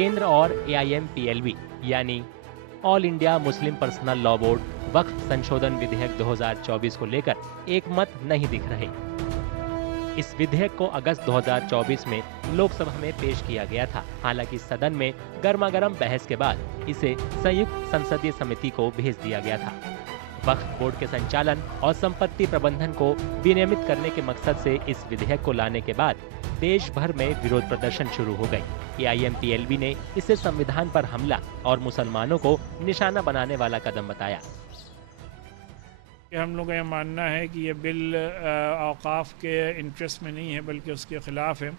केंद्र और AIMPLB यानी all India Muslim personal law board वक्फ संशोधन विधेयक 2024 को लेकर एक मत नहीं दिख रहे। इस विधेयक को अगस्त 2024 में लोकसभा में पेश किया गया था। हालांकि सदन में गर्मागर्म बहस के बाद इसे संयुक्त संसदीय समिति को भेज दिया गया था। वक्फ बोर्ड के संचालन और संपत्ति प्रबंधन को विनियमित करने के मकसद से इस विधेयक को लाने के बाद देश भर में विरोध प्रदर्शन शुरू हो गई। AIMPLB ने इसे संविधान पर हमला और मुसलमानों को निशाना बनाने वाला कदम बताया। हम लोग का यह मानना है कि ये बिल औकाफ के इंटरेस्ट में नहीं है बल्कि उसके ख़िलाफ़ है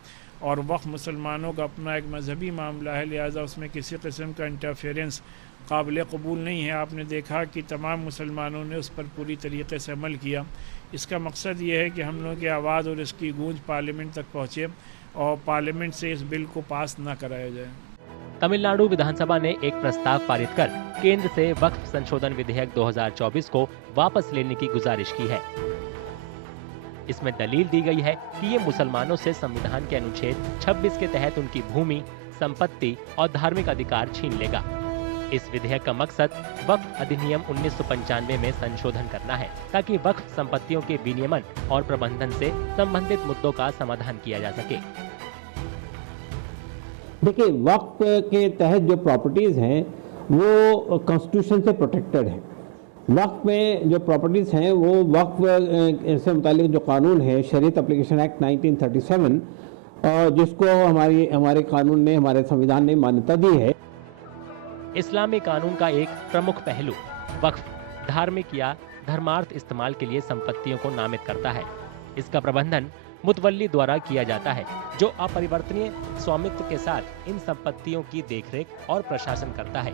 और वक्फ मुसलमानों का अपना एक मजहबी मामला है, लिहाजा उसमें किसी किस्म का इंटरफेरेंस काबिल कबूल नहीं है। आपने देखा कि तमाम मुसलमानों ने उस पर पूरी तरीके से अमल किया। इसका मकसद ये है कि हम लोगों की आवाज़ और इसकी गूंज पार्लियामेंट तक पहुँचे और पार्लियामेंट से इस बिल को पास ना कराया जाए। तमिलनाडु विधानसभा ने एक प्रस्ताव पारित कर केंद्र से वक्फ संशोधन विधेयक 2024 को वापस लेने की गुजारिश की है। इसमें दलील दी गई है कि ये मुसलमानों से संविधान के अनुच्छेद 26 के तहत उनकी भूमि, संपत्ति और धार्मिक अधिकार छीन लेगा। इस विधेयक का मकसद वक्फ अधिनियम 1995 में संशोधन करना है ताकि वक्फ संपत्तियों के विनियमन और प्रबंधन से संबंधित मुद्दों का समाधान किया जा सके। देखिए, वक्फ के तहत जो प्रॉपर्टीज हैं वो कॉन्स्टिट्यूशन से प्रोटेक्टेड है। वक्फ में जो प्रॉपर्टीज हैं वो वक्फ से मुतालिक जो कानून है शरीयत एप्लीकेशन एक्ट 1937 जिसको हमारे कानून ने, हमारे संविधान ने मान्यता दी है। इस्लामी कानून का एक प्रमुख पहलू वक्फ धार्मिक या धर्मार्थ इस्तेमाल के लिए संपत्तियों को नामित करता है। इसका प्रबंधन मुतवल्ली द्वारा किया जाता है जो अपरिवर्तनीय स्वामित्व के साथ इन संपत्तियों की देखरेख और प्रशासन करता है।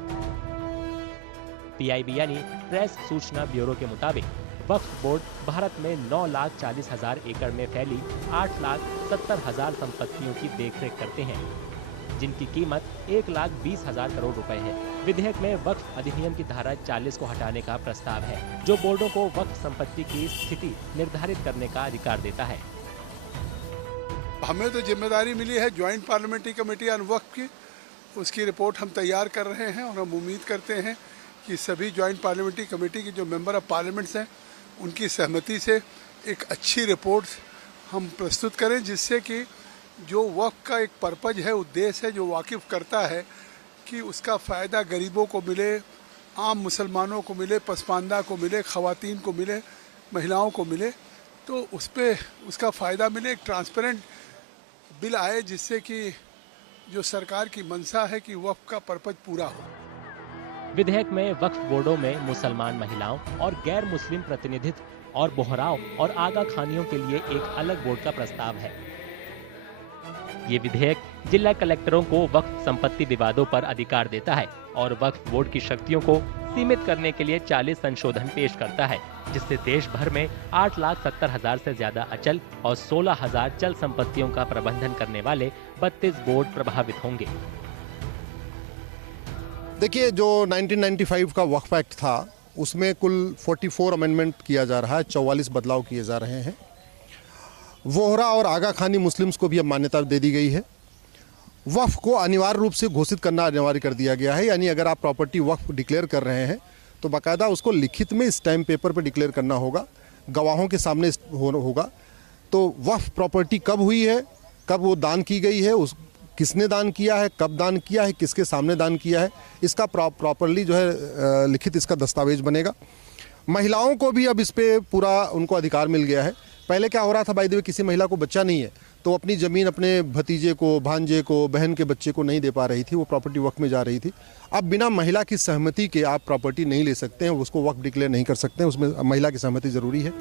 PIB यानी प्रेस सूचना ब्यूरो के मुताबिक वक्फ बोर्ड भारत में 9,40,000 एकड़ में फैली 8,70,000 संपत्तियों की देखरेख करते हैं जिनकी कीमत 1,20,000 करोड़ रुपए है। विधेयक में वक्फ अधिनियम की धारा 40 को हटाने का प्रस्ताव है जो बोर्डों को वक्फ संपत्ति की स्थिति निर्धारित करने का अधिकार देता है। हमें तो जिम्मेदारी मिली है ज्वाइंट पार्लियामेंट्री कमेटी ऑन वक्फ की, उसकी रिपोर्ट हम तैयार कर रहे हैं और हम उम्मीद करते हैं कि सभी ज्वाइंट पार्लियामेंट्री कमेटी के जो मेंबर ऑफ पार्लियामेंट्स हैं उनकी सहमति से एक अच्छी रिपोर्ट हम प्रस्तुत करें जिससे कि जो वक्फ का एक पर्पज है, उद्देश्य है, जो वाकिफ़ करता है कि उसका फ़ायदा गरीबों को मिले, आम मुसलमानों को मिले, पसमानदा को मिले, ख़वातीन को मिले, महिलाओं को मिले, तो उस पर उसका फ़ायदा मिले। एक ट्रांसपेरेंट बिल आए जिससे कि जो सरकार की मंशा है कि वक्फ का पर्पज पूरा हो। विधेयक में वक्फ बोर्डों में मुसलमान महिलाओं और गैर मुस्लिम प्रतिनिधित्व और बोहराव और आगा खानियों के लिए एक अलग बोर्ड का प्रस्ताव है। ये विधेयक जिला कलेक्टरों को वक्फ संपत्ति विवादों पर अधिकार देता है और वक्फ बोर्ड की शक्तियों को सीमित करने के लिए 40 संशोधन पेश करता है जिससे देश भर में 8,70,000 से ज्यादा अचल और 16,000 चल संपत्तियों का प्रबंधन करने वाले 32 बोर्ड प्रभावित होंगे। देखिए, जो 1995 का वक्फ एक्ट था उसमें कुल 44 अमेंडमेंट किया जा रहा है, 44 बदलाव किए जा रहे हैं। वोहरा और आगा खानी मुस्लिम्स को भी अब मान्यता दे दी गई है। वक्फ को अनिवार्य रूप से घोषित करना अनिवार्य कर दिया गया है, यानी अगर आप प्रॉपर्टी वक्फ डिक्लेयर कर रहे हैं तो बाकायदा उसको लिखित में स्टैम्प पेपर पर डिक्लेयर करना होगा, गवाहों के सामने होगा। तो वक्फ प्रॉपर्टी कब हुई है, कब वो दान की गई है, किसने दान किया है, कब दान किया है, किसके सामने दान किया है, इसका प्रॉपरली जो है लिखित इसका दस्तावेज बनेगा। महिलाओं को भी अब इस पर पूरा उनको अधिकार मिल गया है। पहले क्या हो रहा था, बाय द वे, किसी महिला को बच्चा नहीं है तो अपनी ज़मीन अपने भतीजे को, भांजे को, बहन के बच्चे को नहीं दे पा रही थी, वो प्रॉपर्टी वक्फ में जा रही थी। अब बिना महिला की सहमति के आप प्रॉपर्टी नहीं ले सकते हैं, उसको वक्फ डिक्लेयर नहीं कर सकते हैं, उसमें महिला की सहमति ज़रूरी है।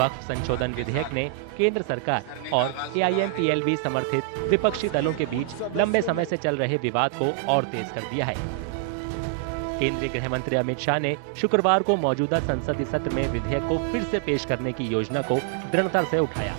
वक्फ संशोधन विधेयक ने केंद्र सरकार और AIMPLB समर्थित विपक्षी दलों के बीच लंबे समय से चल रहे विवाद को और तेज कर दिया है। केंद्रीय गृह मंत्री अमित शाह ने शुक्रवार को मौजूदा संसदीय सत्र में विधेयक को फिर से पेश करने की योजना को दृढ़ता से उठाया।